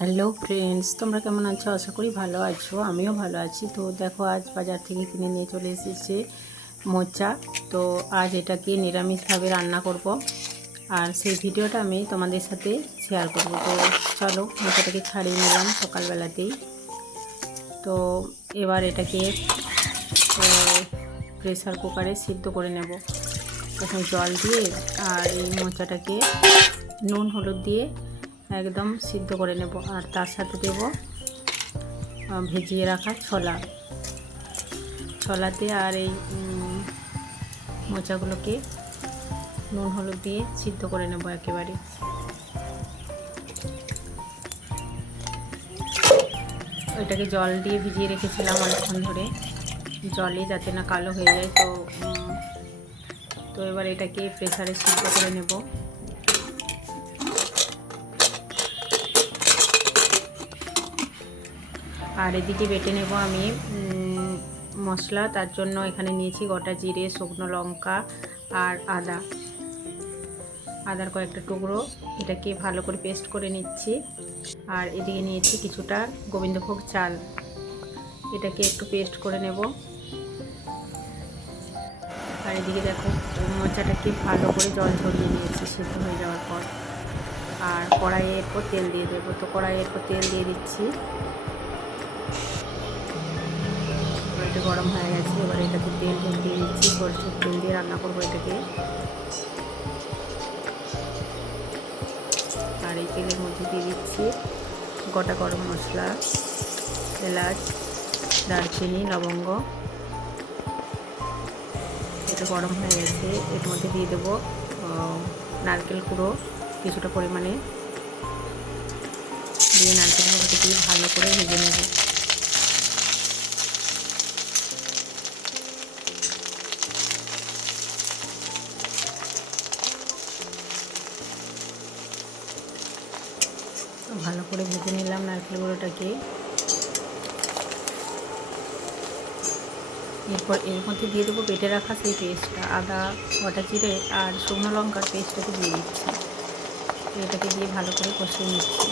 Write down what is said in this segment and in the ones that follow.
Hello friends, তোমরা কেমন আছো? আশা করি ভালো আছো। আমিও ভালো আছি। তো দেখো, আজ বাজার থেকে কিনে নিয়ে চলে এসেছে মোচা। তো আজ এটাকে নিরামিষভাবে রান্না করব, আর সেই ভিডিওটা আমি তোমাদের সাথে শেয়ার করব। তো চলো, মোচাটাকে ছাড়িয়ে নিলাম সকালবেলাতেই। তো এবার এটাকে প্রেসার কুকারে সিদ্ধ করে নেব। তখন জল দিয়ে আর এই মোচাটাকে নুন হলুদ দিয়ে একদম সিদ্ধ করে নেব। আর তার সাথে দেব ভিজিয়ে রাখা ছোলাতে আর এই মোচাগুলোকে নুন হলুদ দিয়ে সিদ্ধ করে নেব একেবারে। ওইটাকে জল দিয়ে ভিজিয়ে রেখেছিলাম অনেকক্ষণ ধরে, জলে যাতে না কালো হয়ে যায়। তো এবার এটাকে প্রেসারে সিদ্ধ করে নেব। আর এদিকে বেটে নেব আমি মশলা। তার জন্য এখানে নিয়েছি গোটা জিরে, শুকনো লঙ্কা আর আদার কয়েকটা টুকরো। এটাকে ভালো করে পেস্ট করে নিচ্ছি। আর এদিকে নিয়েছি কিছুটা গোবিন্দভোগ চাল, এটাকে একটু পেস্ট করে নেব। আর এদিকে দেখো, মোচাটাকে ভালো করে জল ঝরিয়ে নিয়েছি সিদ্ধ হয়ে যাওয়ার পর। আর কড়াইয়ে এরপর তেল দিয়ে দেবো। তো কড়াইয়ে এরপর তেল দিয়ে দিচ্ছি। কড়াইটা গরম হয়ে গেছে, এবার এটাতে তেল দিয়ে দিচ্ছি। সরষের তেল দিয়ে রান্না করবো এটাকে। আর এই তেলের মধ্যে দিয়ে দিচ্ছি গোটা গরম মশলা, এলাচ, দারচিনি, লবঙ্গ। এটা গরম হয়ে গেছে, এর মধ্যে দিয়ে দেবো নারকেল কুড়ো কিছুটা পরিমাণে দিয়ে নারকেল কুড়োটা দিয়ে ভালো করে ভেজে নেব। ভালো করে ভেজে নিলাম নারকেল গুঁড়োটাকে। এরপর এর মধ্যে দিয়ে দেবো বেটে রাখা সেই পেস্টটা, আদা, গোটা জিরে আর শুকনো লঙ্কার পেস্টটাকে দিয়ে দিচ্ছি। এটাকে দিয়ে ভালো করে কষিয়ে নিচ্ছি।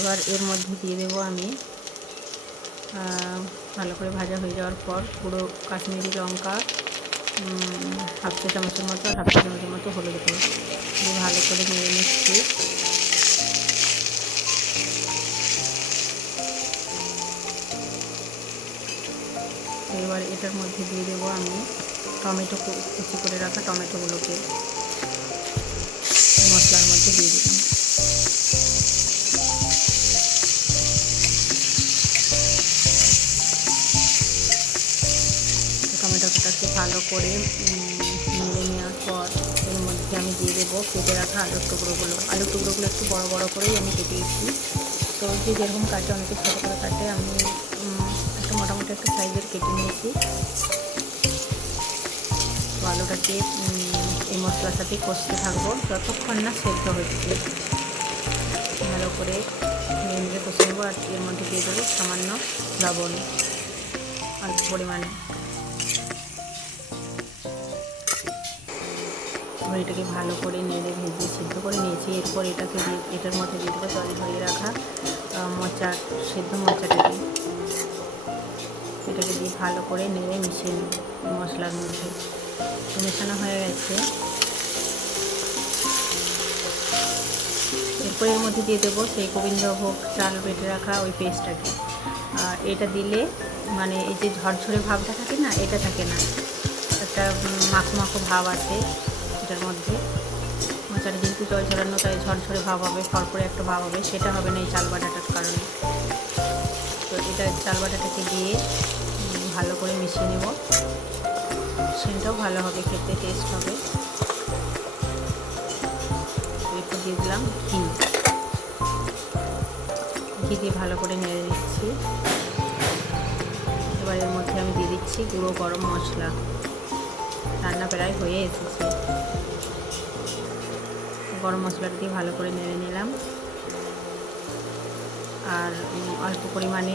এবার এর মধ্যে দিয়ে দেবো আমি ভালো করে ভাজা হয়ে যাওয়ার পর পুরো কাশ্মীরি লঙ্কা হাফ চা চামচের মতো আর হাফ চা চামচের মতো হলুদ গুঁড়ো দিয়ে ভালো করে নেড়ে নিচ্ছি। এবার এটার মধ্যে দিয়ে দেবো আমি টমেটো কুচি করে রাখা টমেটোগুলোকে মশলার মধ্যে দিয়ে দিলাম। টমেটোটাকে ভালো করে নেড়ে নেওয়ার পর এর মধ্যে আমি দিয়ে দেবো কেটে রাখা আলুর টুকরোগুলো একটু বড় বড় করেই আমি কেটেছি। তো যে যেরকম কাটে, অনেকে ছোটো করে কাটে, আমি একটা মোটামুটি একটা সাইজের কেটে নিয়েছি। তো আলুটাকে এই মশলার সাথে কষতে থাকবো যতক্ষণ না সেদ্ধ হচ্ছে। ভালো করে নেড়ে কষে নেবো। আর এর মধ্যে দিয়ে দেবো সামান্য লবণ অল্প পরিমাণে। এটাকে ভালো করে নেড়ে ভেজে সিদ্ধ করে নিয়েছি। এরপর এটার মধ্যে দিয়ে দেবো জল ঝরিয়ে রাখা সিদ্ধ মোচাটাকে। এটাকে দিয়ে ভালো করে নেড়ে মিশিয়ে নেব মশলার মধ্যে। মেশানো হয়ে গেছে। এরপর এর মধ্যে দিয়ে দেবো সেই গোবিন্দভোগ চাল বেটে রাখা ওই পেস্টটাকে। আর এটা দিলে মানে এই যে ঝরঝরে ভাবটা থাকে না, এটা থাকে না, একটা মাখো মাখো ভাব আছে এটার মধ্যে। মোচাটা যেহেতু জল ঝরানো, তাই ঝরঝরে ভাব হবে, ফরফরে একটা ভাব হবে, সেটা হবে না এই চাল বাটাটার কারণে। তো এটা চাল বাটাটাকে দিয়ে ভালো করে মিশিয়ে নেব। সেটাও ভালো হবে, খেতে টেস্ট হবে। এরপর দিয়ে দিলাম ঘি দিয়ে ভালো করে নেড়ে দিচ্ছি। এবার এর মধ্যে আমি দিয়ে দিচ্ছি গুঁড়ো গরম মশলা। রান্না প্রায় হয়ে এসেছে। গরম মশলাটা দিয়ে ভালো করে নেড়ে নিলাম। আর অল্প পরিমাণে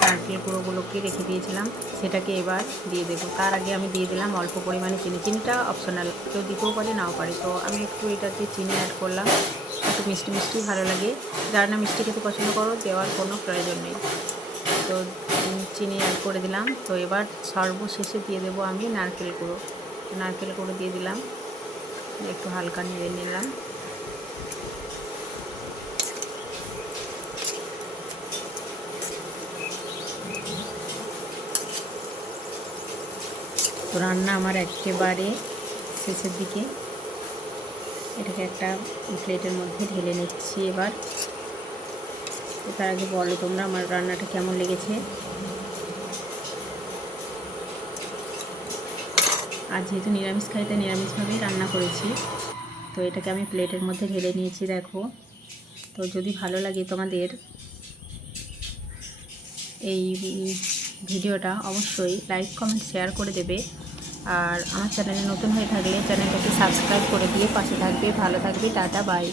নারকেল গুঁড়োগুলোকে রেখে দিয়েছিলাম, সেটাকে এবার দিয়ে দেবো। তার আগে আমি দিয়ে দিলাম অল্প পরিমাণে চিনি। চিনিটা অপশনাল, কেউ দিতেও পারে নাও পারে। তো আমি একটু এটাতে চিনি অ্যাড করলাম, একটু মিষ্টি মিষ্টি ভালো লাগে। যারা না মিষ্টি খেতে পছন্দ করো দেওয়ার কোনো প্রয়োজন নেই। তো চিনি অ্যাড করে দিলাম। তো এবার সর্বশেষে দিয়ে দেবো আমি নারকেল গুঁড়ো। নারকেল গুঁড়ো দিয়ে দিলাম, একটু হালকা নেড়ে নিলাম। তো রান্না আমার একেবারে শেষের দিকে। এটাকে একটা প্লেটের মধ্যে ঢেলে নিচ্ছি এবার। তার আগে বলো তোমরা আমার রান্নাটা কেমন লেগেছে। আর যেহেতু নিরামিষ খাই তাই নিরামিষভাবেই রান্না করেছি। তো এটাকে আমি প্লেটের মধ্যে ঢেলে নিয়েছি, দেখো। তো যদি ভালো লাগে তোমাদের এই ভিডিওটা অবশ্যই লাইক কমেন্ট শেয়ার করে দেবে। আর আমার চ্যানেলে নতুন হয়ে থাকলে চ্যানেলটাকে সাবস্ক্রাইব করে দিয়ে পাশে থাকবে। ভালো থাকবে, টাটা বাই।